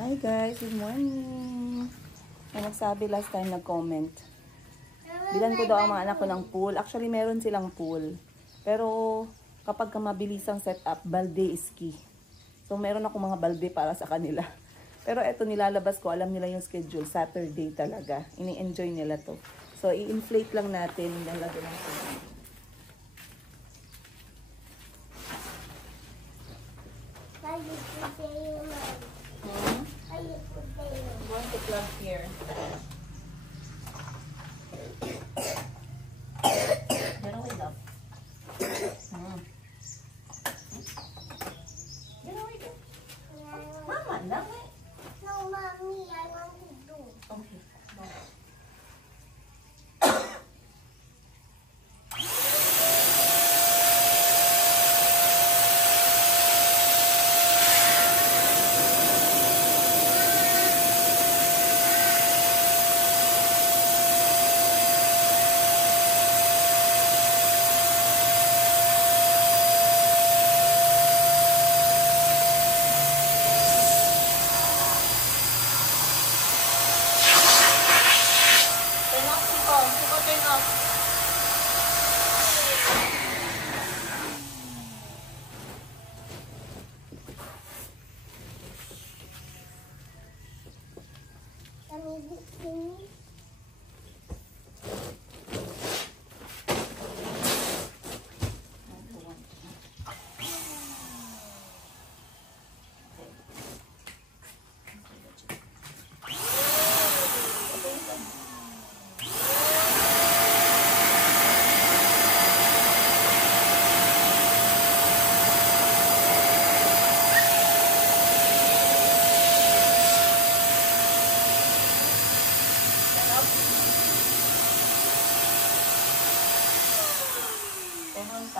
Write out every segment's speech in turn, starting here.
Hi guys, good morning. May nagsabi last time, nag-comment. Bilan ko daw ang mga anak ko ng pool. Actually, meron silang pool. Pero kapag mabilis ang setup, balde is key. So meron ako mga balde para sa kanila. Pero eto nilalabas ko, alam nila yung schedule. Saturday talaga. Ini-enjoy nila to. So i-inflate lang natin. Lalagyan ng tubig. I'm going to plug here. Get away, love. Get away, girl. Mama, lang eh. No, mommy, I want to do. Okay. Go.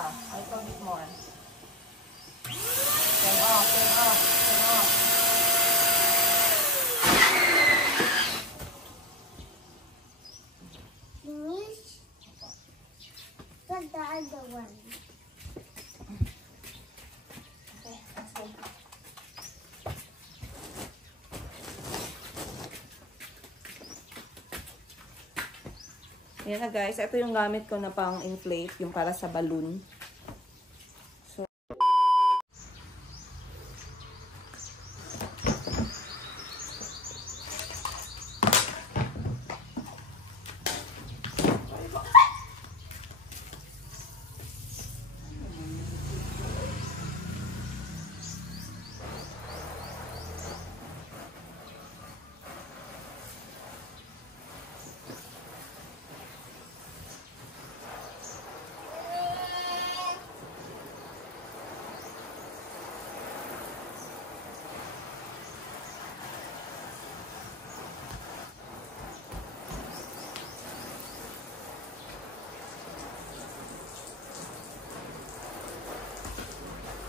I told it more. Turn off, turn off, turn off. Finish. But the other one. Okay, let's go. Ayan na guys, ito yung gamit ko na pang inflate, yung para sa balloon. So,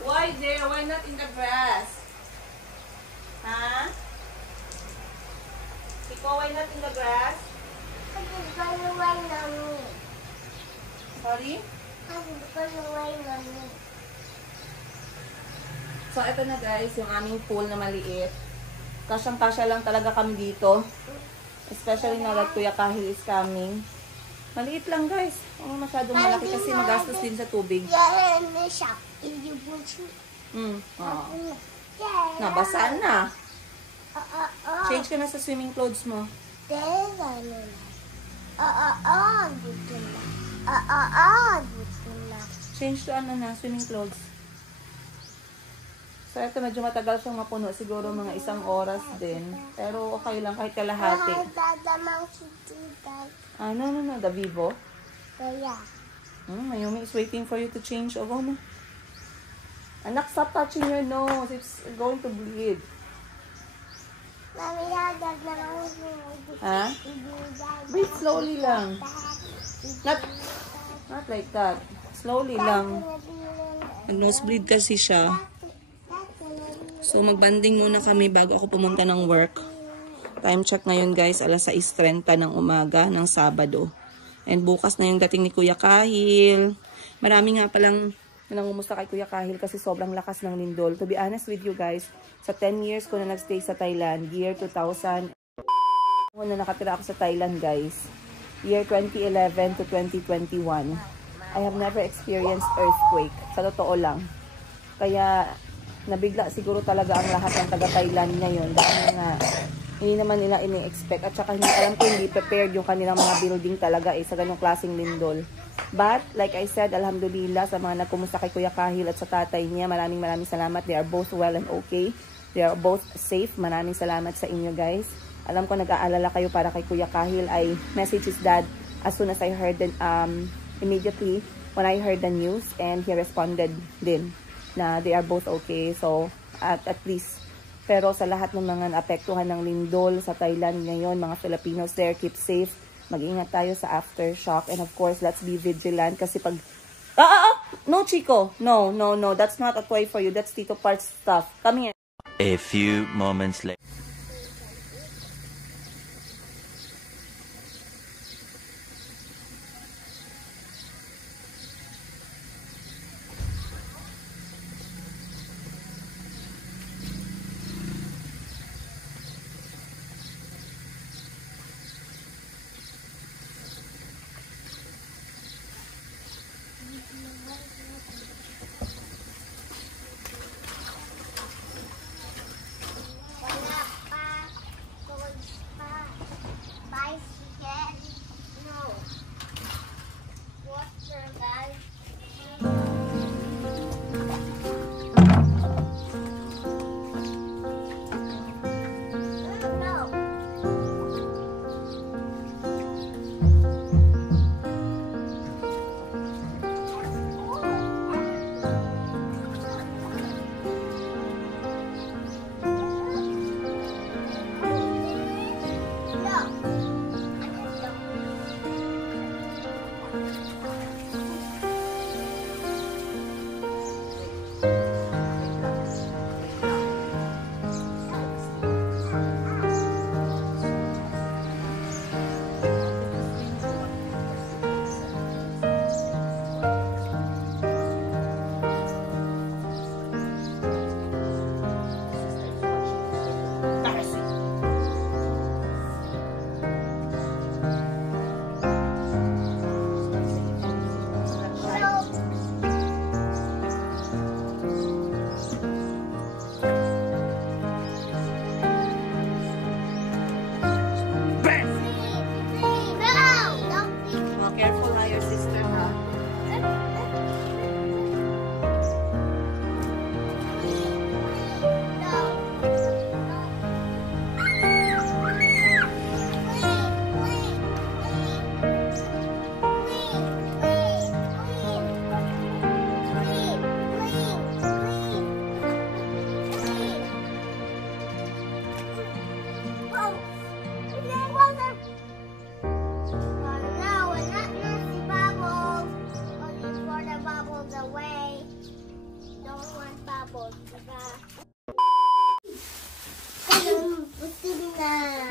why there? Why not in the grass? Huh? Ikaw, why not in the grass? Because it's going to rain on me. Sorry? Because it's going to rain on me. So, ito na guys, yung aming pool na maliit. Kasyang-kasya lang talaga kami dito. Especially na that Kuya Kahil is coming. Maliit lang guys. Oh, masyadong malaki kasi magastos din sa tubig. Yeah, in the shop. If you push me. Oh. Yeah. Nabasa na. Oh. Change ka na sa swimming clothes mo. There's ano na. Dito na. Dito na. Change to ano na, swimming clothes. So, ito medyo matagal siyang mapuno. Siguro mga 1 oras din. Pero okay lang, kahit kalahati. Dadamang si Tita. No. The Vivo. Kaya. Mayumi is waiting for you to change. O, go na. Anak, stop touching your nose. It's going to bleed. Mami, dadamang si Ha? Breathe slowly lang. Not like that. Slowly lang. Nag-nosebleed kasi siya. So, magbanding muna kami bago ako pumunta ng work. Time check ngayon guys, alas 6:30 ng umaga ng Sabado. And bukas na yung dating ni Kuya Kahil. Marami nga palang nangumusta kay Kuya Kahil kasi sobrang lakas ng lindol. To be honest with you guys, sa 10 years ko na nagstay sa Thailand, year 2000, na nakatira ako sa Thailand guys, year 2011 to 2021, I have never experienced earthquake. Sa totoo lang. Kaya, nabigla siguro talaga ang lahat ng taga-Thailand ngayon. Dahil nga, hindi naman nila ini-expect. At saka, alam ko, hindi prepared yung kanilang mga building talaga sa ganong klaseng lindol. But, like I said, alhamdulillah, sa mga nagkumusta kay Kuya Kahil at sa tatay niya, maraming salamat. They are both well and okay. They are both safe. Maraming salamat sa inyo guys. Alam ko nag-aalala kayo para kay Kuya Kahil. I messaged his dad as soon as I heard the, immediately when I heard the news, and he responded din na they are both okay. So at least, pero sa lahat ng mga naapektuhan ng lindol sa Thailand ngayon, mga Filipinos there, keep safe. Mag-ingat tayo sa aftershock, and of course let's be vigilant kasi pag no Chico, no, that's not a toy for you, that's Tito Parts stuff. Come here. A few moments later.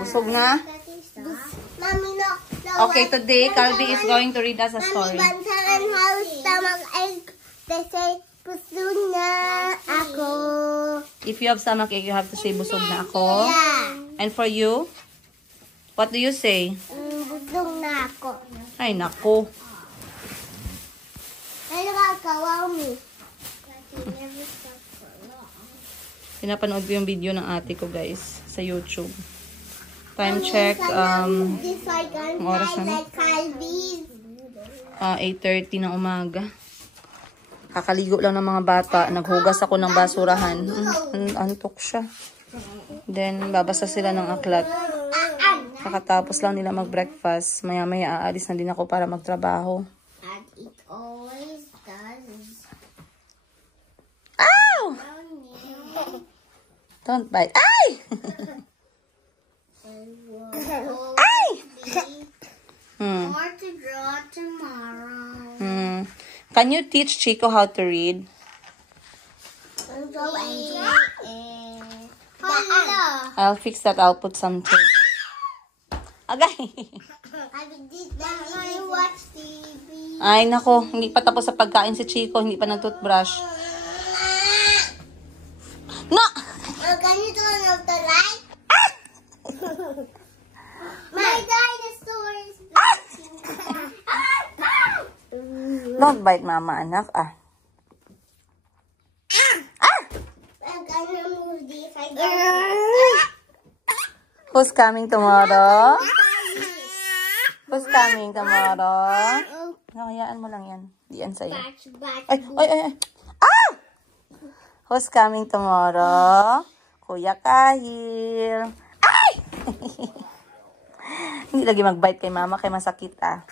Busog na? Mommy, no. Okay, today, Calvi is going to read us a story. Mommy, bantayan how stomach ache. They say, busog na ako. If you have stomach ache, you have to say, busog na ako. Yeah. And for you, what do you say? Busog na ako. Ay, nako. Ano ka, kawaw me? Pinapanood ko yung video ng ate ko, guys, sa YouTube. Time check, ang oras na, 8:30 ng umaga. Kakaligo lang ng mga bata. Naghugas ako ng basurahan. Antok siya. Then, babasa sila ng aklat. Kakatapos lang nila mag-breakfast. Maya-maya aalis na din ako para magtrabaho. And it always does. Ow! Don't bite. Ay! Ay! More to draw tomorrow. Can you teach Chico how to read? I'll fix that. I'll put some tape. Agay! I watch TV. Ay, nako. Hindi pa tapos sa pagkain si Chico. Hindi pa nag-toothbrush. No! Ganito na ito, right? My dinosaur is Don't bite mama, anak. Ah. I'm gonna move this. Who's coming tomorrow? Who's coming tomorrow? Hayaan mo lang yan. Di yan sa'yo. Ay, ay, ay, ay. Ah! Who's coming tomorrow? Kuya Kahil. Ay! Hindi lagi mag-bite kay mama kay masakit ah.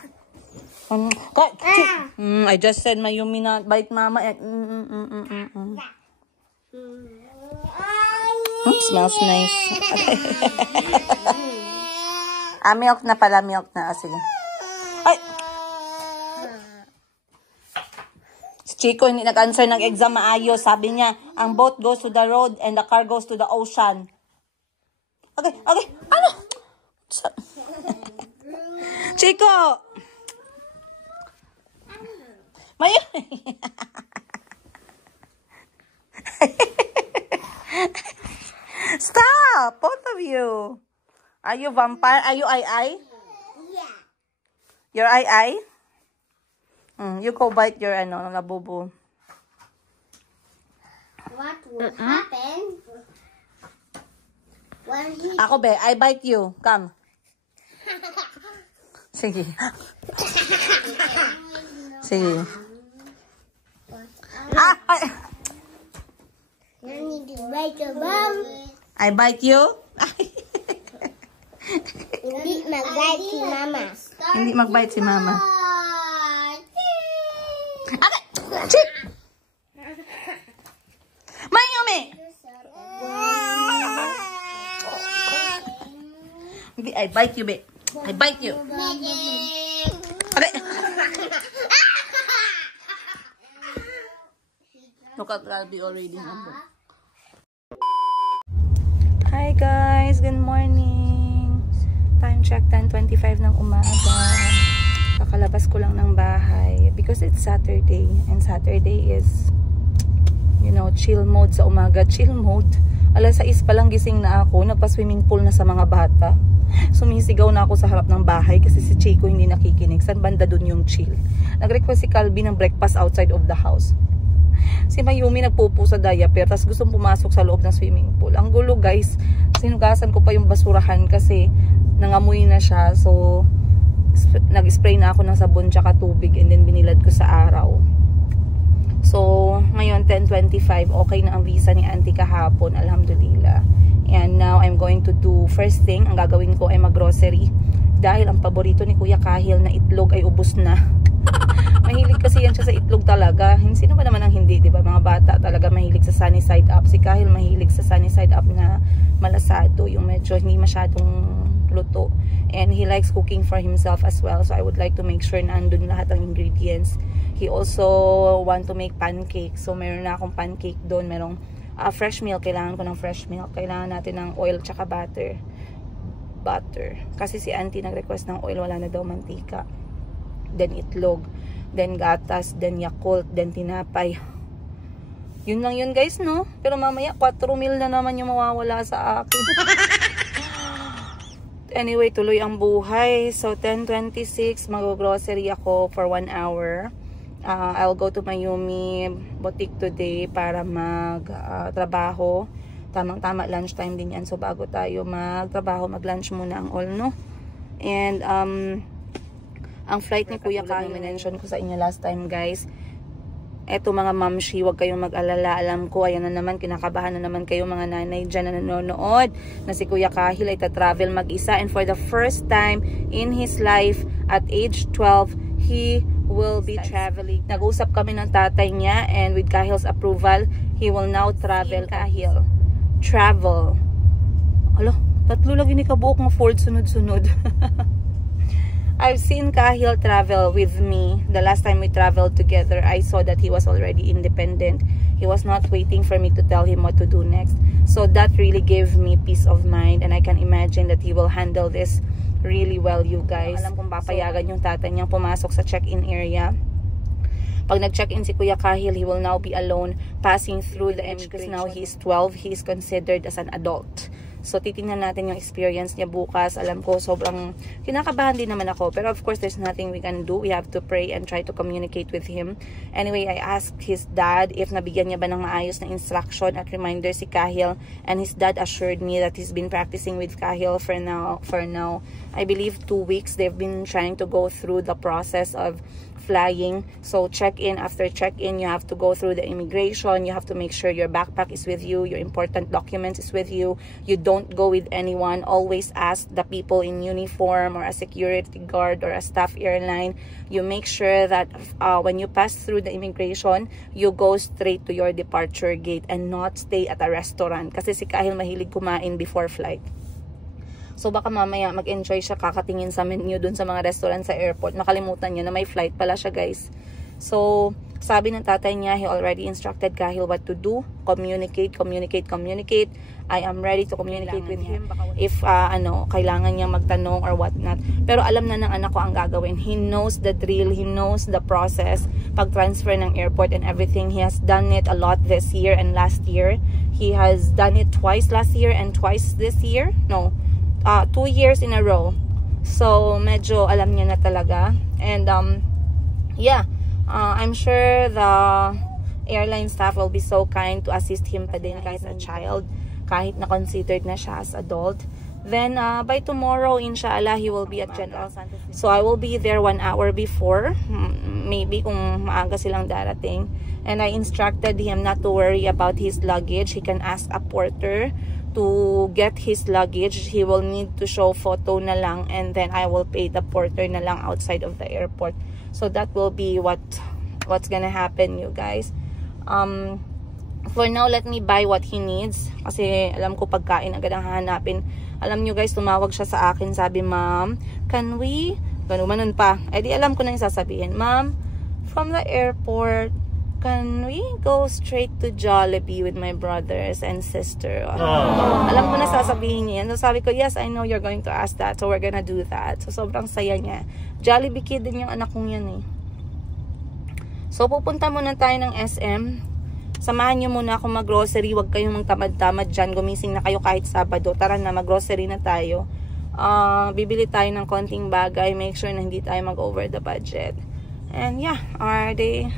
I just said Mayumi not bite mama. Smells nice. Milk na pala, milk na. Sige. Ay! Si Chico hindi nag-answer ng exam maayos. Sabi niya, ang boat goes to the road and the car goes to the ocean. Okay, okay. Ano? Chico! Mayo! Stop! Both of you. Are you vampire? Are you I? Yeah. You're I? You go bite your labubu. What will happen when he... Ako be, I bite you. Come. Sige. Sige. Ah! Ay. I need to bite your bum. I bite you? Hindi mag-bite si mama. Hindi mag-bite si mama. Okay. Chip! Mayumi! I bite you, be. I bite you. Okay. Look at Rabi already. Hi guys, good morning. Time check 10:25 ng umaga. Kakalabas ko lang ng bahay because it's Saturday and Saturday is chill mode sa umaga. Chill mode. Alas 6 pa lang gising na ako, nagpa-swimming pool na sa mga bata. Sumisigaw na ako sa harap ng bahay kasi si Chico hindi nakikinig. San banda dun yung chill? Nag-request si Calvin ng breakfast outside of the house. Si Mayumi nagpupo sa diaper, tapos gustong pumasok sa loob ng swimming pool. Ang gulo guys, sinugasan ko pa yung basurahan kasi nangamoy na siya. So, nag-spray na ako ng sabon tsaka tubig and then binilad ko sa araw. So, ngayon 10:25, okay na ang visa ni auntie kahapon, alhamdulillah. And now, I'm going to do, first thing, ang gagawin ko ay mag-grocery. Dahil ang paborito ni Kuya Kahil na itlog ay ubos na. Mahilig kasi yan siya sa itlog talaga. Sino ba naman ang hindi, di ba? Mga bata talaga mahilig sa sunny side up. Si Kahil mahilig sa sunny side up na malasado, yung medyo hindi masyadong luto. And he likes cooking for himself as well. So I would like to make sure na andun lahat ng ingredients. He also want to make pancakes. So meron na akong pancake doon. Merong fresh milk. Kailangan ko ng fresh milk. Kailangan natin ng oil tsaka butter. Kasi si auntie nag-request ng oil, wala na daw mantika. Then itlog, then gatas, then Yakult, then tinapay. Yun lang yun guys, no? Pero mamaya 4 mil na naman yung mawawala sa akin. Anyway, tuloy ang buhay. So 10:26, mag-grocery ako for 1 hour. I'll go to Mayumi boutique today para mag-trabaho. Tamang-tama lunchtime din yan. So bago tayo magtrabaho, mag-lunch muna ang all, no? And ang flight ni Kuya Kahil, mention ko sa inyo last time guys. Eto mga mamshi, huwag kayong mag-alala. Alam ko, ayan na naman, kinakabahan na naman kayo mga nanay dyan na nanonood na si Kuya Kahil ay tatravel mag-isa. And for the first time in his life, at age 12, he will be traveling. Nag-usap kami ng tatay niya and with Kahil's approval, he will now travel. Kahil, travel. Alo, 3 lagi ni kabuok ng Ford sunod-sunod. I've seen Kahil travel with me. The last time we traveled together, I saw that he was already independent. He was not waiting for me to tell him what to do next. So that really gave me peace of mind, and I can imagine that he will handle this really well, you guys. Alam kong papayagan yung tatay niyang pumasok sa check-in area. Pag nag-check-in si Kuya Kahil, he will now be alone passing through the immigration. Because now he's 12, he is considered as an adult. So, titingnan natin yung experience niya bukas. Alam ko, sobrang kinakabahan din naman ako. Pero of course, there's nothing we can do. We have to pray and try to communicate with him. Anyway, I asked his dad if nabigyan niya ba ng maayos na instruction at reminder si Kahil. And his dad assured me that he's been practicing with Kahil for now. I believe 2 weeks, they've been trying to go through the process of flying. So check-in, after check-in, you have to go through the immigration. You have to make sure your backpack is with you, your important documents is with you. You don't go with anyone. Always ask the people in uniform or a security guard or a staff airline. You make sure that when you pass through the immigration, you go straight to your departure gate and not stay at a restaurant. Kasi si Kahil mahilig kumain before flight. So baka mamaya mag-enjoy siya kakatingin sa menu dun sa mga restaurant sa airport. Makalimutan niya na may flight pala siya, guys. So sabi ng tatay niya, he already instructed Kahil what to do. Communicate. I am ready to communicate with him. If kailangan niya magtanong or whatnot. Pero alam na ng anak ko ang gagawin. He knows the drill. He knows the process. Pag-transfer ng airport and everything. He has done it a lot this year and last year. He has done it twice last year and twice this year. No. 2 years in a row. So medyo alam niya na talaga. And I'm sure the airline staff will be so kind to assist him pa din kahit a child, kahit na considered na siya as adult. Then by tomorrow, inshallah, he will be at General Santos. So I will be there 1 hour before, maybe kung maaga silang darating. And I instructed him not to worry about his luggage. He can ask a porter to get his luggage. He will need to show photo na lang, and then I will pay the porter na lang outside of the airport. So that will be what's gonna happen, you guys. For now, let me buy what he needs. Kasi alam ko pagkain agad ang hahanapin. Alam nyo guys, tumawag siya sa akin. Sabi, ma'am, can we? Ganun pa. Eh di alam ko na yung sasabihin. Ma'am, from the airport, can we go straight to Jollibee with my brothers and sister? Alam ko na sasabihin niya. So sabi ko, yes, I know you're going to ask that. So we're gonna do that. So sobrang saya niya. Jollibee kid din yung anak kong yan eh. So pupunta muna tayo ng SM. Samahan niyo muna ako mag-grocery. Huwag kayong magtamad-tamad dyan. Gumising na kayo kahit Sabado. Tara na, mag-grocery na tayo. Bibili tayo ng konting bagay. Make sure na hindi tayo mag-over the budget. And yeah, our day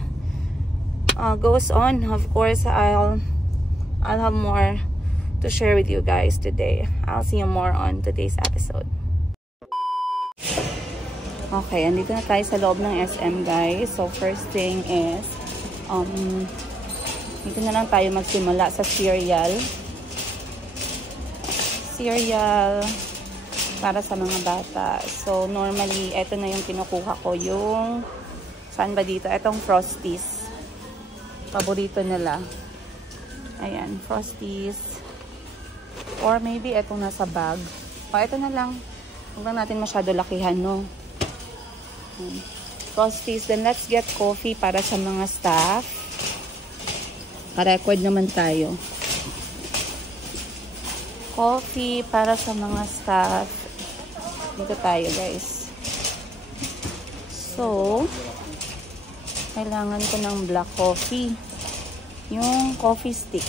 goes on. Of course, I'll have more to share with you guys today. I'll see you more on today's episode. Okay, andito na tayo sa loob ng SM, guys. So first thing is dito na lang tayo magsimula sa cereal para sa mga bata. So normally eto na yung kinukuha ko, yung saan ba dito? Etong Frosties. Paborito nila. Ayan, Frosties. Or maybe etong nasa bag. O, eto na lang. Huwag lang natin masyado lakihan, no? Frosties. Then, let's get coffee para sa mga staff. Pa-record naman tayo. Coffee para sa mga staff. Dito tayo, guys. So, kailangan ko ng black coffee. Yung coffee stick.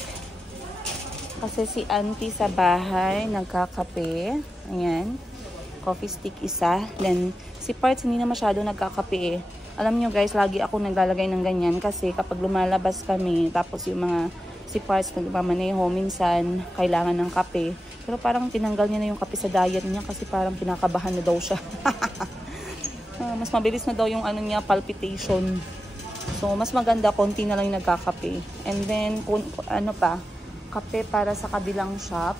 Kasi si auntie sa bahay nagkakape. Ayan. Coffee stick isa. Then, si Parts hindi na masyado nagkakape eh. Alam nyo guys, lagi ako naglalagay ng ganyan. Kasi kapag lumalabas kami, tapos yung mga si Parts nagmamaneho, minsan kailangan ng kape. Pero parang tinanggal niya na yung kape sa diet niya kasi parang pinakabahan na daw siya. Mas mabilis na daw yung ano niya, palpitation. So, mas maganda, konti na lang yung nagkakape. And then, ano pa, kape para sa kabilang shop.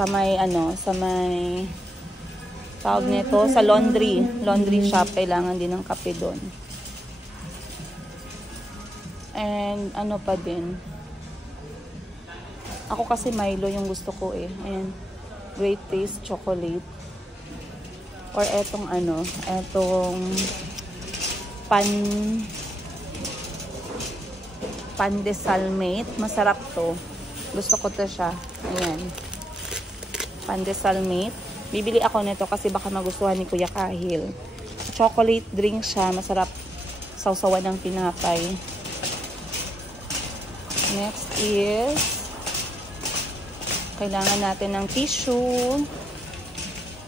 Sa may, tawag nito, sa laundry shop, kailangan din ng kape doon. And, ano pa din. Ako kasi Milo yung gusto ko eh. Ayan, Great Taste Chocolate. Or etong Pandesalmate. Masarap to. Gusto ko to siya. Ayan. Pandesalmate. Bibili ako nito kasi baka magustuhan ni Kuya Kahil. Chocolate drink siya. Masarap sausawan ng tinapay. Next is kailangan natin ng tissue.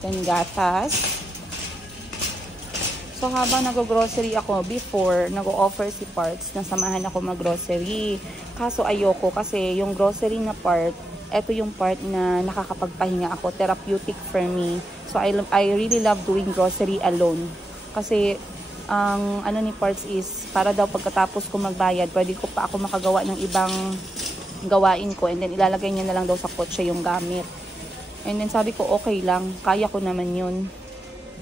Then gatas. So, habang nag-grocery ako before, nag-offer si Parts na samahan ako mag-grocery. Kaso ayoko kasi yung grocery na part, eto yung part na nakakapagpahinga ako, therapeutic for me. So, I really love doing grocery alone. Kasi, ang ano ni Parts is, para daw pagkatapos ko magbayad, pwede ko pa ako makagawa ng ibang gawain ko. And then, ilalagay niya na lang daw sa kotse yung gamit. And then, sabi ko, okay lang. Kaya ko naman yun.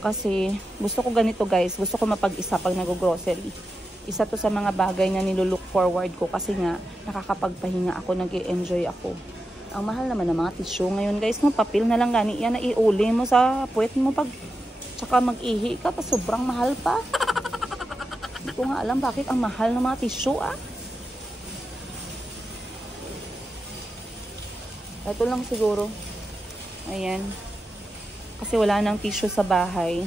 Kasi gusto ko ganito guys, gusto ko mapag-isa pag nag-grocery. Isa to sa mga bagay na nilulook forward ko kasi nga nakakapagpahinga ako, nag-e-enjoy ako. Ang mahal naman ng mga tissue ngayon guys, no, papel na lang gani yan na iuli mo sa puwet mo pag tsaka mag-ihi ka pa, sobrang mahal pa. Hindi ko nga alam bakit ang mahal ng mga tissue Ito lang siguro. Ayan. Kasi wala nang tissue sa bahay.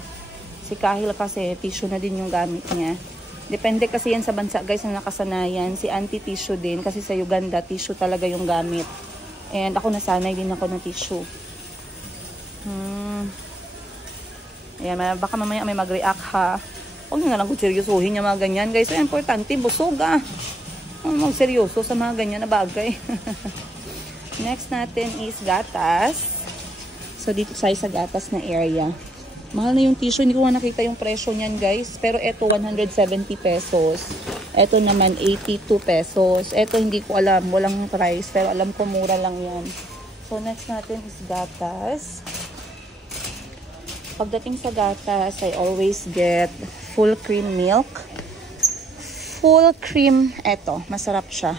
Si Kahil kasi tissue na din yung gamit niya. Depende kasi yan sa bansa guys na nakasanayan. Si auntie tissue din kasi sa Uganda tissue talaga yung gamit. And ako nasanay din ako ng tissue. Ayan, baka mamaya may mag-react ha. Huwag nyo na lang kung seryosohin yung mga ganyan guys. So importante, busog mag-seryoso sa mga ganyan na bagay. Next natin is gatas. So, dito tayo sa gatas na area. Mahal na yung tissue. Hindi ko nga nakita yung presyo niyan, guys. Pero ito, 170 pesos. Ito naman, 82 pesos. Ito, hindi ko alam. Walang price. Pero alam ko, mura lang yan. So, next natin is gatas. Pagdating sa gatas, I always get full cream milk. Full cream. Ito, masarap siya.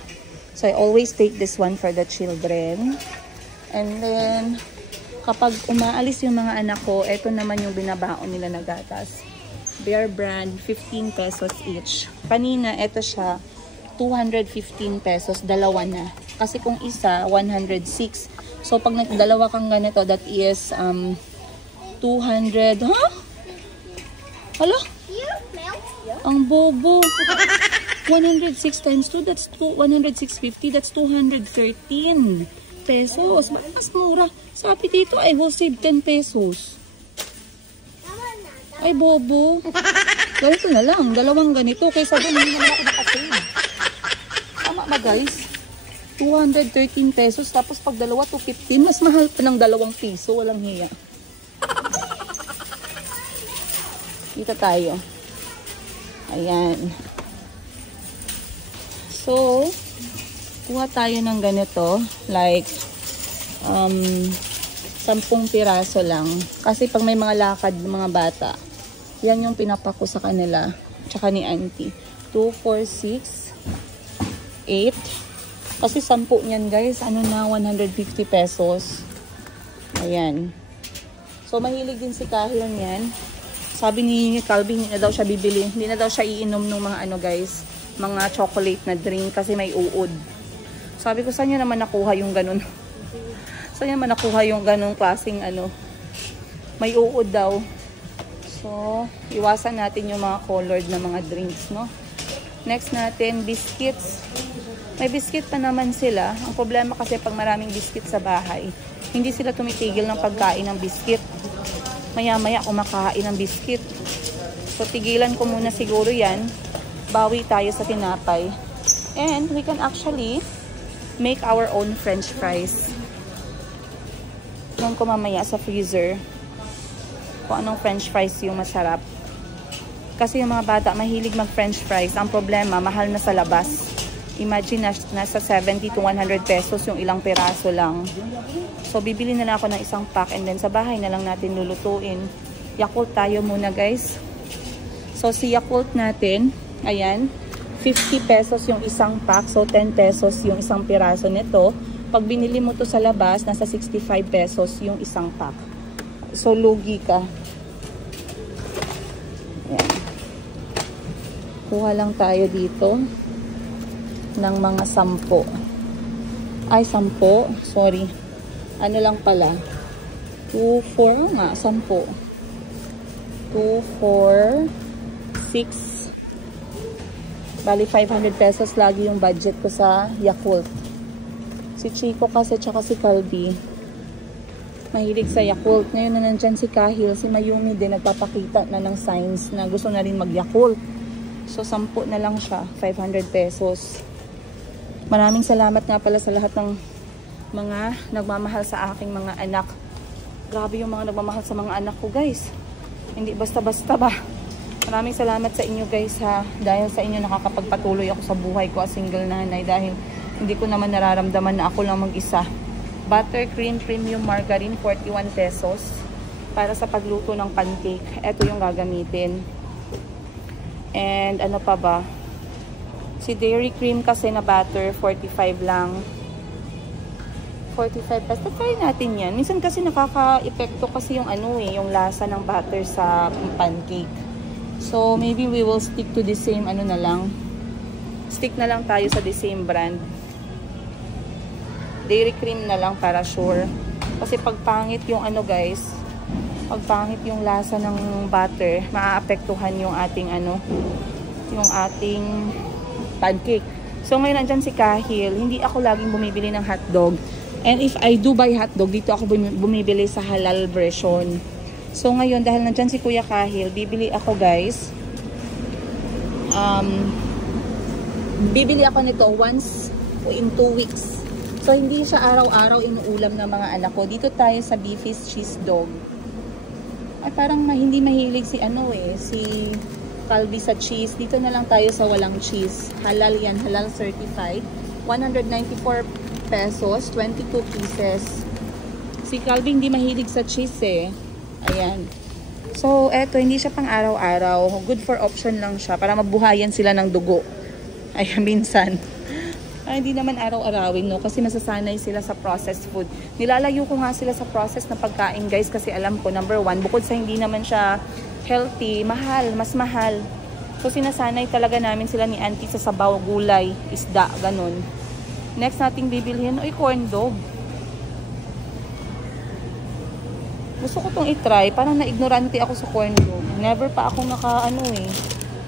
So, I always take this one for the children. And then, kapag umaalis yung mga anak ko, ito naman yung binabaon nila na gatas. Bear Brand, 15 pesos each. Kanina, ito siya, 215 pesos, dalawa na. Kasi kung isa, 106. So, pag nagdalawa kang ganito, that is 200, Hala? Ang bobo. 106 times 2, that's 106.50, that's 213 pesos. Mas mura. Sabi dito ay will save 10 pesos. Ay bobo. Ganito na lang. Dalawang ganito. Kaysa doon hindi naman ako nakasave. Tama ba guys? 213 pesos. Tapos pag dalawa 215. Mas mahal pa ng 2 piso. Walang hiya. Dito tayo. Ayan. So, kuha tayo ng ganito, like 10 piraso lang. Kasi pag may mga lakad ng mga bata, yan yung pinapako sa kanila. Tsaka ni auntie. 2, 4, 6, 8. Kasi 10 niyan guys, ano na, 150 pesos. Ayan. So, mahilig din si Kahil yan. Sabi ni Calvin, hindi na daw siya bibili. Hindi na daw siya iinom ng mga ano guys, mga chocolate na drink kasi may uod. Sabi ko, saan niya naman nakuha yung ganun? Saan niya naman nakuha yung ganun klaseng ano? May uod daw. So, iwasan natin yung mga colored na mga drinks, no? Next natin, biscuits. May biscuit pa naman sila. Ang problema kasi pag maraming biscuit sa bahay, hindi sila tumitigil ng pagkain ng biscuit. Maya-maya kumakain ng biscuit. So, tigilan ko muna siguro yan. Bawi tayo sa tinapay. And we can actually make our own french fries. Tignan ko mamaya sa freezer kung anong french fries yung masarap. Kasi yung mga bata mahilig mag french fries. Ang problema, mahal na sa labas. Imagine, nasa 70 to 100 pesos yung ilang piraso lang. So, bibili na lang ako ng isang pack and then sa bahay na lang natin lulutuin. Yakult tayo muna guys. So, si Yakult natin, ayan, 50 pesos yung isang pack. So, 10 pesos yung isang piraso nito. Pag binili mo to sa labas, nasa 65 pesos yung isang pack. So, lugi ka. Ayan. Kuha lang tayo dito ng mga 10. Ay, 10. Sorry. Ano lang pala. 2, 4 nga, 10. 2, 4, 6. Bali, 500 pesos lagi yung budget ko sa Yakult. Si Chico kasi, tsaka si Calby, mahilig sa Yakult. Ngayon na nandyan si Kahil, si Mayumi din, nagpapakita na ng signs na gusto na rin mag-Yakult. So, 10 na lang siya, 500 pesos. Maraming salamat nga pala sa lahat ng mga nagmamahal sa aking mga anak. Grabe yung mga nagmamahal sa mga anak ko, guys. Hindi basta-basta ba? Maraming salamat sa inyo, guys, ha. Dahil sa inyo nakakapagpatuloy ako sa buhay ko as single nanay. Dahil hindi ko naman nararamdaman na ako lang mag-isa. Buttercream Premium Margarine, 41 pesos. Para sa pagluto ng pancake. Ito yung gagamitin. And ano pa ba? Si Dairy Cream kasi na butter, 45 lang. 45 pesos. Try natin yan. Minsan kasi nakaka-epekto kasi yung ano yung lasa ng butter sa pancake. So, maybe we will stick to the same ano na lang. Stick na lang tayo sa the same brand. Dairy Cream na lang para sure. Kasi pag pangit yung ano, guys, pag pangit yung lasa ng butter, maaapektuhan yung ating ano, yung ating pancake. So, ngayon nandyan si Kahil. Hindi ako laging bumibili ng hotdog. And if I do buy hotdog, dito ako bumibili sa halal version. So, ngayon, dahil nandyan si Kuya Kahil, bibili ako, guys. Bibili ako nito once in 2 weeks. So, hindi siya araw-araw inuulam ng mga anak ko. Dito tayo sa Beefy's Cheese Dog. Ay, parang hindi mahilig si ano si Calby sa cheese. Dito na lang tayo sa walang cheese. Halal yan, halal certified. 194 pesos, 22 pieces. Si Calby hindi mahilig sa cheese Ayan. So, eto, hindi siya pang araw-araw. Good for option lang siya para mabuhayan sila ng dugo. Ayan, minsan. Ay, hindi naman araw-arawin, no? Kasi masasanay sila sa processed food. Nilalayo ko nga sila sa process na pagkain, guys, kasi alam ko, number 1, bukod sa hindi naman siya healthy, mahal, mas mahal. So, sinasanay talaga namin sila ni auntie sa sabaw, gulay, isda, ganun. Next nating bibilhin, corn dog. Gusto ko tong i-try. Parang na-ignorante ako sa corn dog. Never pa akong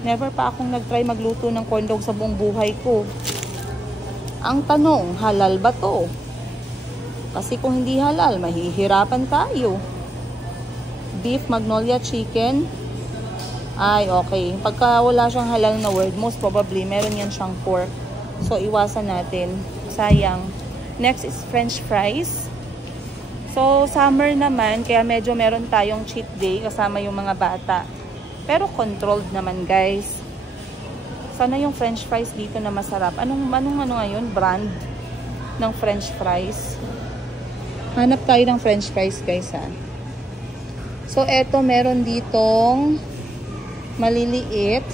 Never pa akong nag-try magluto ng corn dog sa buong buhay ko. Ang tanong, halal ba to? Kasi kung hindi halal, mahihirapan tayo. Beef Magnolia Chicken. Ay, okay. Pagka wala siyang halal na word, most probably, meron yan siyang pork. So, iwasan natin. Sayang. Next is French fries. So, summer naman, kaya medyo meron tayong cheat day kasama yung mga bata. Pero controlled naman, guys. Sana yung French fries dito na masarap. Anong ngayon? Brand ng French fries. Hanap tayo ng French fries, guys, ha. So, eto, meron ditong maliliit.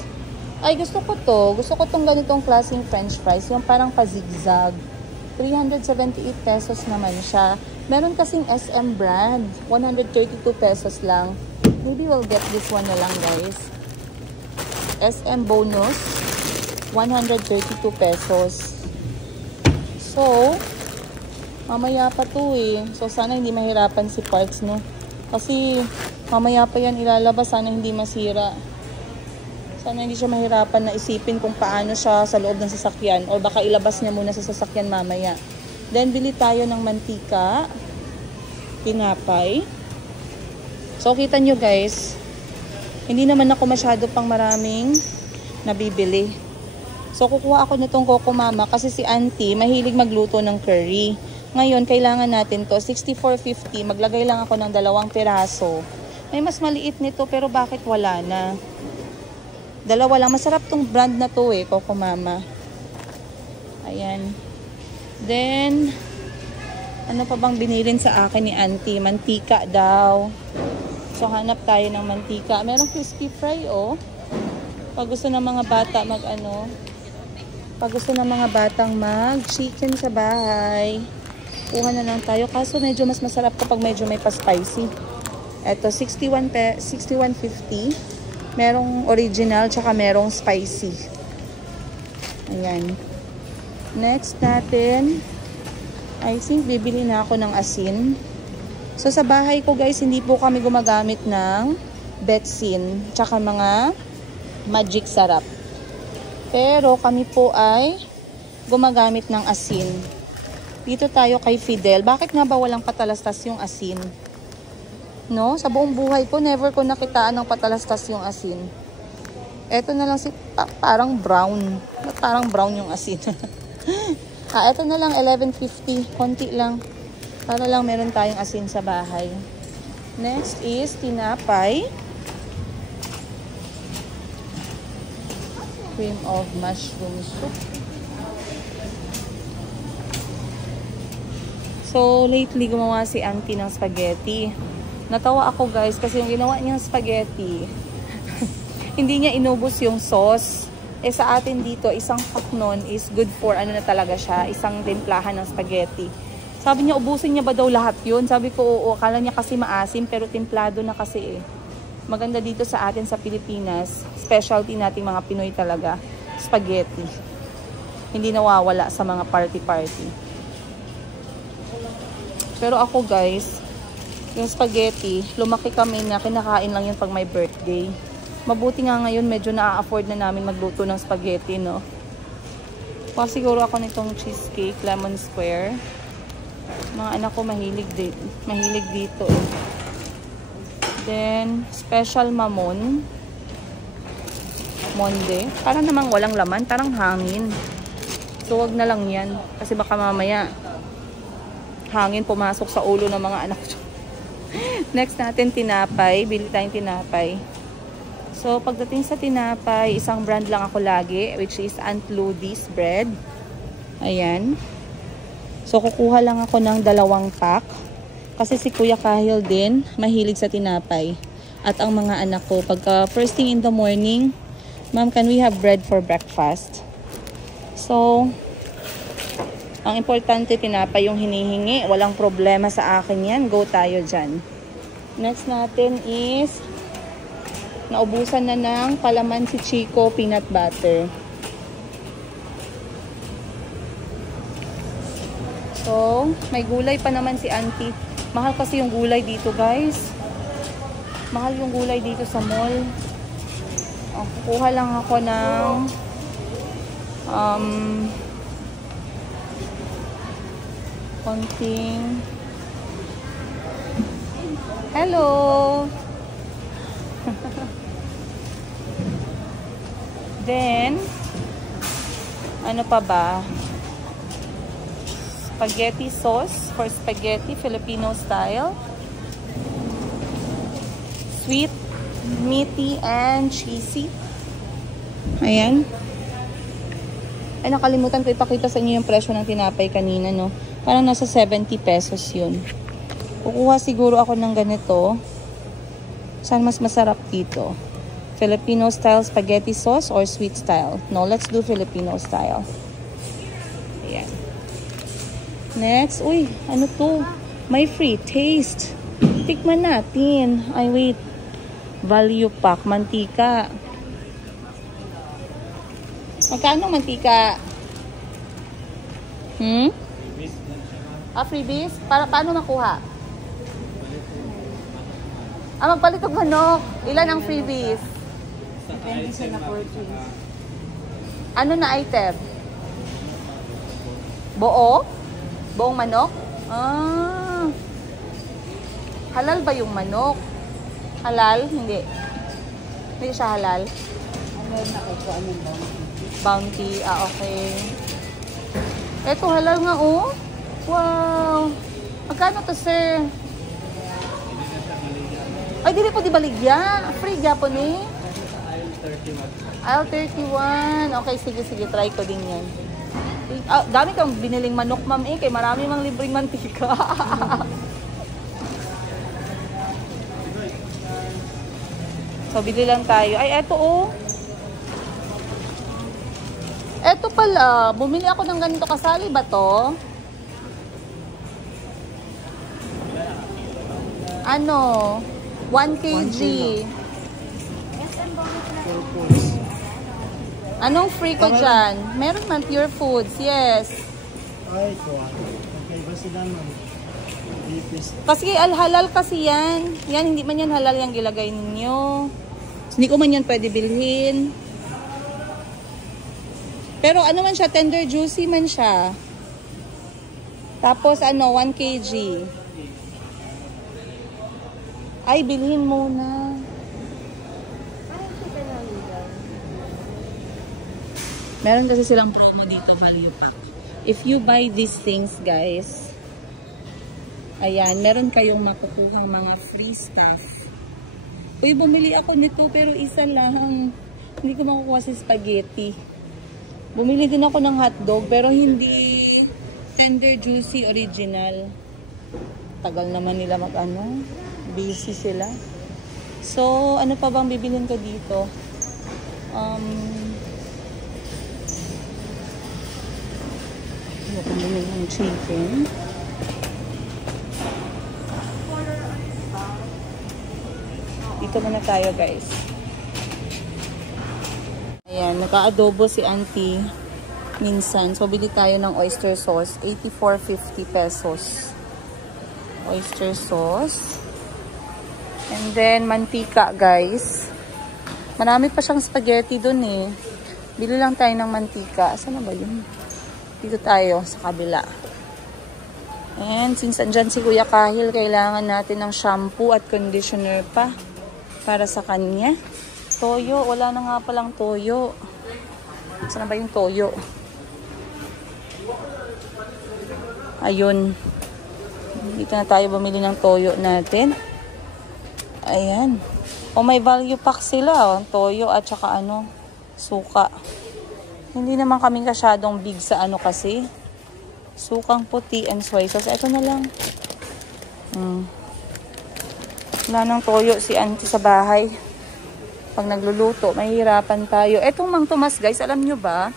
Ay, gusto ko to. Gusto ko tong ganitong klaseng French fries. Yung parang pa-zigzag. 378 pesos naman siya. Meron kasing SM brand. 132 pesos lang. Maybe we'll get this one na lang, guys. SM bonus. 132 pesos. So, mamaya pa to So, sana hindi mahirapan si Parks, no? Kasi, mamaya pa yan ilalabas. Sana hindi masira. Sana hindi siya mahirapan na isipin kung paano siya sa loob ng sasakyan. O baka ilabas niya muna sa sasakyan mamaya. Then, bili tayo ng mantika. Tinapay. So, kita nyo, guys. Hindi naman ako masyado pang maraming nabibili. So, kukuha ako nitong Coco Mama kasi si auntie mahilig magluto ng curry. Ngayon, kailangan natin to. 64.50. Maglagay lang ako ng 2 piraso. May mas maliit nito pero bakit wala na? 2 lang. Masarap tong brand na to Coco Mama. Ayan. Then, ano pa bang binilin sa akin ni auntie? Mantika daw. So, hanap tayo ng mantika. Merong crispy fry, Pag gusto ng mga bata pag gusto ng mga batang mag-chicken sa bahay, kuha na lang tayo. Kaso medyo mas masarap kapag medyo may pa-spicy. Ito, 61.50. Merong original, tsaka merong spicy. Ayan. Next natin, I think bibili na ako ng asin. So sa bahay ko guys, hindi po kami gumagamit ng Betsin tsaka mga magic sarap. Pero kami po ay gumagamit ng asin. Dito tayo kay Fidel. Bakit nga ba walang patalastas yung asin? No? Sa buong buhay ko, never ko nakitaan ng patalastas yung asin. Eto na lang parang brown. Parang brown yung asin. Eto na lang, 11.50. Konti lang. Para lang meron tayong asin sa bahay. Next is tinapay. Cream of mushroom soup. So, lately gumawa si auntie ng spaghetti. Natawa ako guys kasi yung ginawa niyang spaghetti, hindi niya inubos yung sauce. Eh sa atin dito, isang pack nun is good for ano na talaga siya, isang timplahan ng spaghetti. Sabi niya, ubusin niya ba daw lahat yun? Sabi ko, oo. Akala niya kasi maasim pero timplado na kasi eh. Maganda dito sa atin sa Pilipinas, specialty nating mga Pinoy talaga, spaghetti. Hindi nawawala sa mga party-party. Pero ako guys, yung spaghetti, lumaki kami na kinakain lang yun pag may birthday. Mabuti nga ngayon, medyo na-afford na namin magluto ng spaghetti, no? Pa siguro ako nitong cheesecake, lemon square. Mga anak ko mahilig dito eh. Then, special mamon. Monde. Parang namang walang laman, parang hangin. So, wag na lang yan. Kasi baka mamaya, hangin pumasok sa ulo ng mga anak ko. Next natin, tinapay. Bili tayong tinapay. So, pagdating sa tinapay, isang brand lang ako lagi, which is Aunt Ludy's bread. Ayan. So, kukuha lang ako ng 2 pack. Kasi si Kuya Kahil din, mahilig sa tinapay. At ang mga anak ko, pagka first thing in the morning, Ma'am, can we have bread for breakfast? So, ang importante, tinapay yung hinihingi. Walang problema sa akin yan. Go tayo dyan. Next natin is, naubusan na ng palaman si Chico peanut butter. So, may gulay pa naman si auntie. Mahal kasi yung gulay dito, guys. Mahal yung gulay dito sa mall. Kukuha lang ako ng konting hello. Then, ano pa ba? Spaghetti sauce for spaghetti, Filipino style. Sweet, meaty, and cheesy. Ayan. Ay, nakalimutan ko ipakita sa inyo yung presyo ng tinapay kanina, no? Parang nasa 70 pesos yun. Kukuha siguro ako ng ganito. Saan mas masarap dito? Filipino style spaghetti sauce or sweet style? No, let's do Filipino style. Ayan. Next, uy, ano to? May free taste. Tikman natin. Ay, wait. Value pack, mantika. Magkano mantika? Freebies? Paano makuha? Magpalitog manok. Ilan ang freebies? Depende sa na-purchase. Ano na item? Buo? Buong manok? Halal ba yung manok? Halal? Hindi. Hindi siya halal. Ano na kukuha ng Bounty. bounty? Okay. Eto, halal nga, oh. Wow. Magkano to, sir? Ay, dili po di baligya. Free Japon eh. Aisle 31. Okay, sige. Try ko din yan. Dami kang biniling manok, ma'am eh. Kaya marami mang libreng mantika. So, bili lang tayo. Ay, eto oh. Eto pala. Bumili ako ng ganito. Kasali ba to? Ano? 1 kg. Anong free ko dyan? Meron man Pure Foods. Yes. Ay, kuha. Okay, ba sila, ma'am? Kasi halal kasi yan. Yan, hindi man yan halal yung gilagay ninyo. Hindi ko man yan pwede bilhin. Pero ano man siya, tender juicy man siya. Tapos ano, 1 kg. Ay, bilhin muna. Meron kasi silang promo dito, value pack. If you buy these things, guys, ayan, meron kayong makukuha mga free stuff. Uy, bumili ako nito pero isa lang. Hindi ko makukuha si spaghetti. Bumili din ako ng hotdog pero hindi tender juicy original. Tagal naman nila mag-ano. Busy sila. So, ano pa bang bibilhin ko dito? Bumili ng chicken. Dito muna tayo, guys. Ayan, naka-adobo si auntie minsan. So, bili tayo ng oyster sauce. 84.50 pesos. Oyster sauce. And then, mantika, guys. Marami pa siyang spaghetti dun eh. Bili lang tayo ng mantika. Saan na ba yun? Dito tayo, sa kabila. And, since andyan si Kuya Kahil, kailangan natin ng shampoo at conditioner pa para sa kanya. Toyo. Wala na nga palang toyo. Saan ba yung toyo? Ayun. Dito na tayo bumili ng toyo natin. Ayan. O may value pack sila. Oh. Toyo at saka ano, suka. Hindi naman kami kasyadong big sa ano kasi. Sukang puti and soy sauce. Ito na lang. Wala nang toyo si auntie sa bahay. Pag nagluluto, mahihirapan tayo. Etong Mang Tomas, guys, alam nyo ba?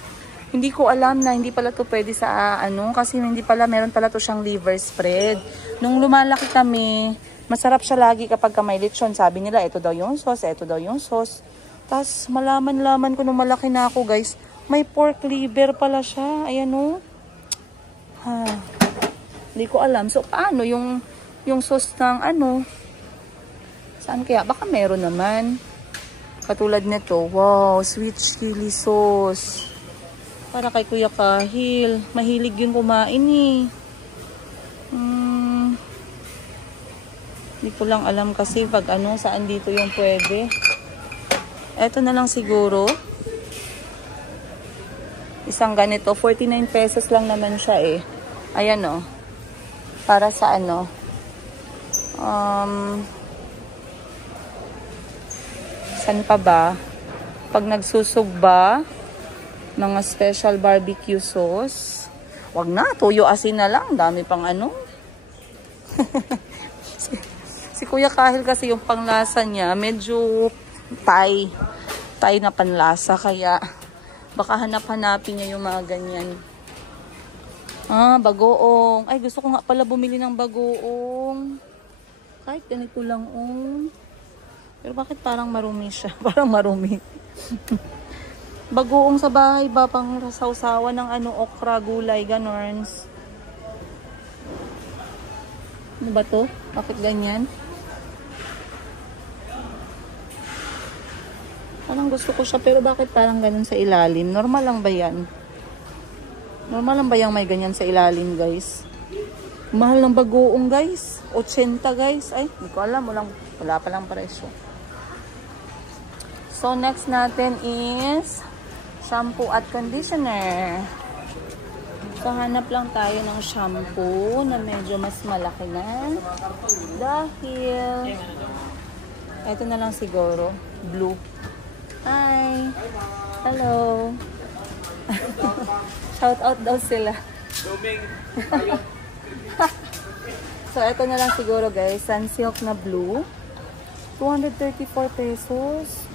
Hindi ko alam na hindi pala to pwede sa ano. Kasi hindi pala, meron pala to siyang liver spread. Nung lumalaki kami, masarap siya lagi kapag may lechon. Sabi nila, ito daw yung sauce, ito daw yung sauce. Tapos, malaman-laman ko nung malaki na ako, guys. May pork liver pala siya. Ayan o. Hindi ko alam. So, paano yung sauce ng ano? Saan kaya? Baka meron naman. Katulad nito. Wow, sweet chili sauce. Para kay Kuya Kahil. Mahilig yun kumain eh. Hindi ko lang alam kasi pag ano, saan dito yung pwede. Eto na lang siguro. Isang ganito. 49 pesos lang naman siya eh. Ayan o. Para sa ano. Saan pa ba? Pag nagsusugba, mga special barbecue sauce. Wag na, toyo asin na lang. Dami pang ano. si Kuya Kahil kasi yung panglasa niya, medyo Thai na panlasa. Kaya baka hanap-hanapin niya yung mga ganyan. Bagoong. Ay, gusto ko nga pala bumili ng bagoong. Kahit ganito lang Pero bakit parang marumi siya? Parang marumi. Bagoong sa bahay ba? Pang sausawan ng ano, okra, gulay, ganorns. Ano ba to? Bakit ganyan? Parang gusto ko siya pero bakit parang ganun sa ilalim? Normal lang ba yan? Normal lang ba yung may ganyan sa ilalim, guys? Mahal ng bagoong, guys. 80, guys. Ay, hindi ko alam. Wala pa lang presyo. So, next natin is shampoo at conditioner. So, hanap lang tayo ng shampoo na medyo mas malaki na. Dahil, ito na lang siguro. Blue. Hi! Hello! Shout out daw sila. So, ito na lang siguro, guys. Sunsilk na blue. 234 pesos.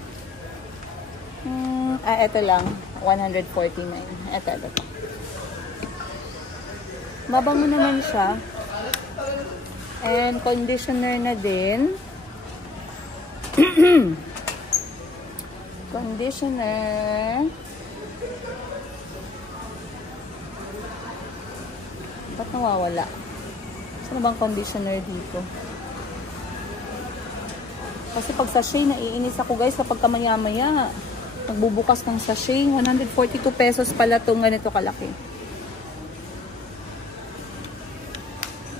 Ito lang. 149. Ito. Mabango naman siya. And conditioner na din. Conditioner. Ba't nawawala? Ano bang conditioner dito? Kasi pag sachet, naiinis ako guys kapag kamaya-maya. Magbubukas ng sachet. 142 pesos pala itong ganito kalaki.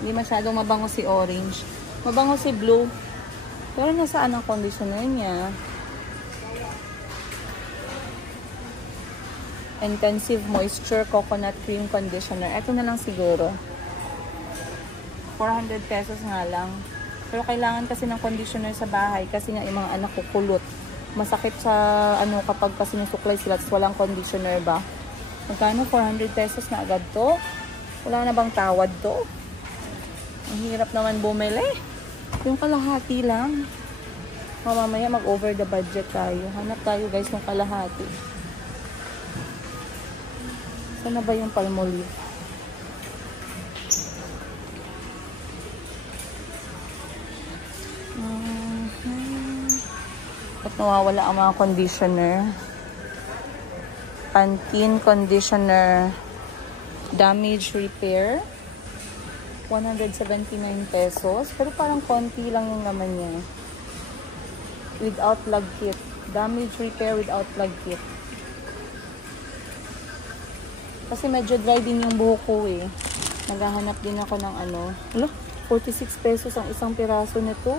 Hindi masyadong mabango si orange. Mabango si blue. Pero nasaan ang conditioner niya? Intensive Moisture Coconut Cream Conditioner. Ito na lang siguro. 400 pesos nga lang. Pero kailangan kasi ng conditioner sa bahay kasi nga yung mga anak ko kulot. Masakit sa ano kapag kasi sinusuklay sila at walang conditioner ba. Magkano? 400 pesos na agad to? Wala na bang tawad to? Ang hirap naman bumili. Yung kalahati lang. Mamamaya mag-over the budget tayo. Hanap tayo guys ng kalahati. Saan na ba yung Palmolive? At nawawala ang mga conditioner. Pantene Conditioner Damage Repair. 179 pesos. Pero parang konti lang yung naman niya. Without plug kit. Damage Repair without plug kit. Kasi medyo dry din yung buhok ko eh. Naghahanap din ako ng ano. 46 pesos ang isang piraso nito.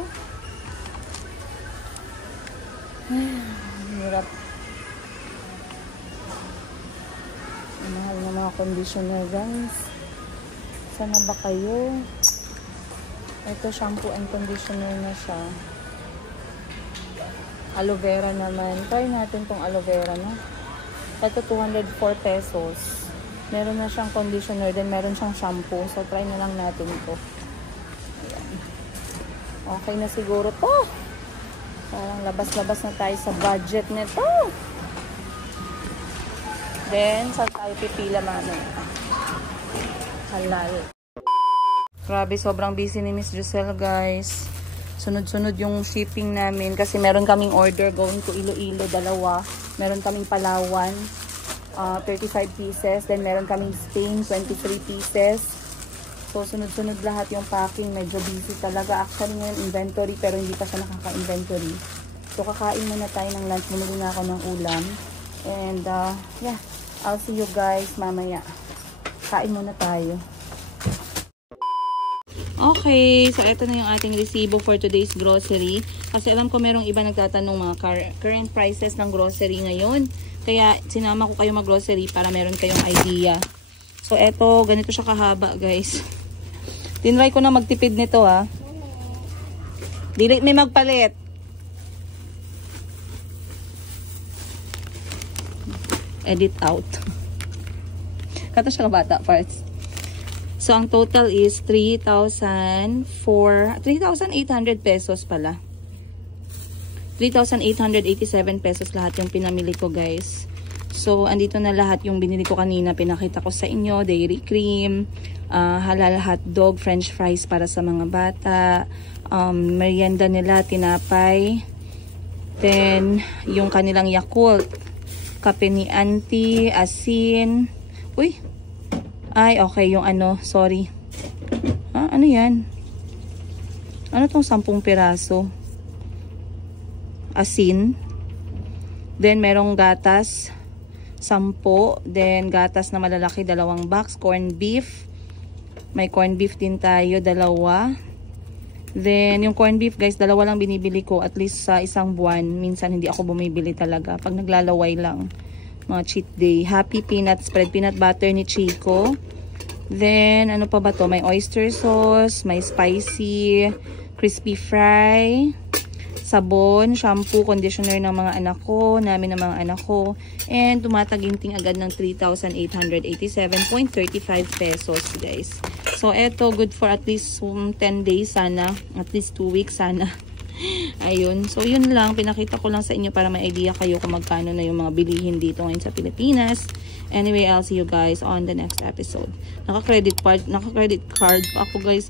Hirap. Mahal na mga conditioner guys. Sana ba kayo? Ito shampoo and conditioner na siya. Aloe vera naman. Try natin tong aloe vera no. Ito 204 pesos. Meron na siyang conditioner, then meron siyang shampoo. So, try na lang natin ito. Ayan. Okay na siguro to. Parang labas-labas na tayo sa budget nito. Then, saan tayo pipila mamaya? Halal. Grabe, sobrang busy ni Miss Giselle, guys. Sunod-sunod yung shipping namin. Kasi meron kaming order going to Iloilo, 2. Meron kaming Palawan. 35 pieces. Then, meron kaming Spain, 23 pieces. So, sunod-sunod lahat yung packing. Medyo busy talaga. Actually, ngayon inventory, pero hindi pa siya nakaka-inventory. So, kakain muna tayo ng lunch. Bumili na ako ng ulam. And, yeah. I'll see you guys mamaya. Kain muna tayo. Okay. So, ito na yung ating resibo for today's grocery. Kasi alam ko merong iba nagtatanong mga current prices ng grocery ngayon. Kaya, sinama ko kayo mag-grocery para meron kayong idea. So, eto, ganito siya kahaba, guys. Tinry ko na magtipid nito, ha. Dili may magpalit. Edit out. Kato siya bata parts. So, ang total is 3,800 pesos pala. 3,887 pesos lahat yung pinamili ko, guys. So, andito na lahat yung binili ko kanina. Pinakita ko sa inyo. Dairy cream, halal hotdog, french fries para sa mga bata, merienda nila, tinapay. Then, yung kanilang Yakult, kape ni auntie, asin. Uy! Ay, okay. Yung ano, sorry. Ano yan? Ano tong 10 piraso? Asin. Then, merong gatas. 10. Then, gatas na malalaki, 2 box. Corn beef. May corn beef din tayo, 2. Then, yung corn beef, guys, 2 lang binibili ko. At least sa isang buwan. Minsan, hindi ako bumibili talaga. Pag naglalaway lang. Mga cheat day. Happy peanut spread. Peanut butter ni Chico. Then, ano pa ba to? May oyster sauce. May spicy. Crispy fry. Sabon, shampoo, conditioner ng mga anak ko, namin ng mga anak ko, and tumataginting agad ng 3,887.35 pesos, guys. So, eto, good for at least 10 days sana, at least 2 weeks sana. Ayun. So, yun lang. Pinakita ko lang sa inyo para may idea kayo kung magkano na yung mga bilihin dito ngayon sa Pilipinas. Anyway, I'll see you guys on the next episode. Naka-credit card pa ako, guys.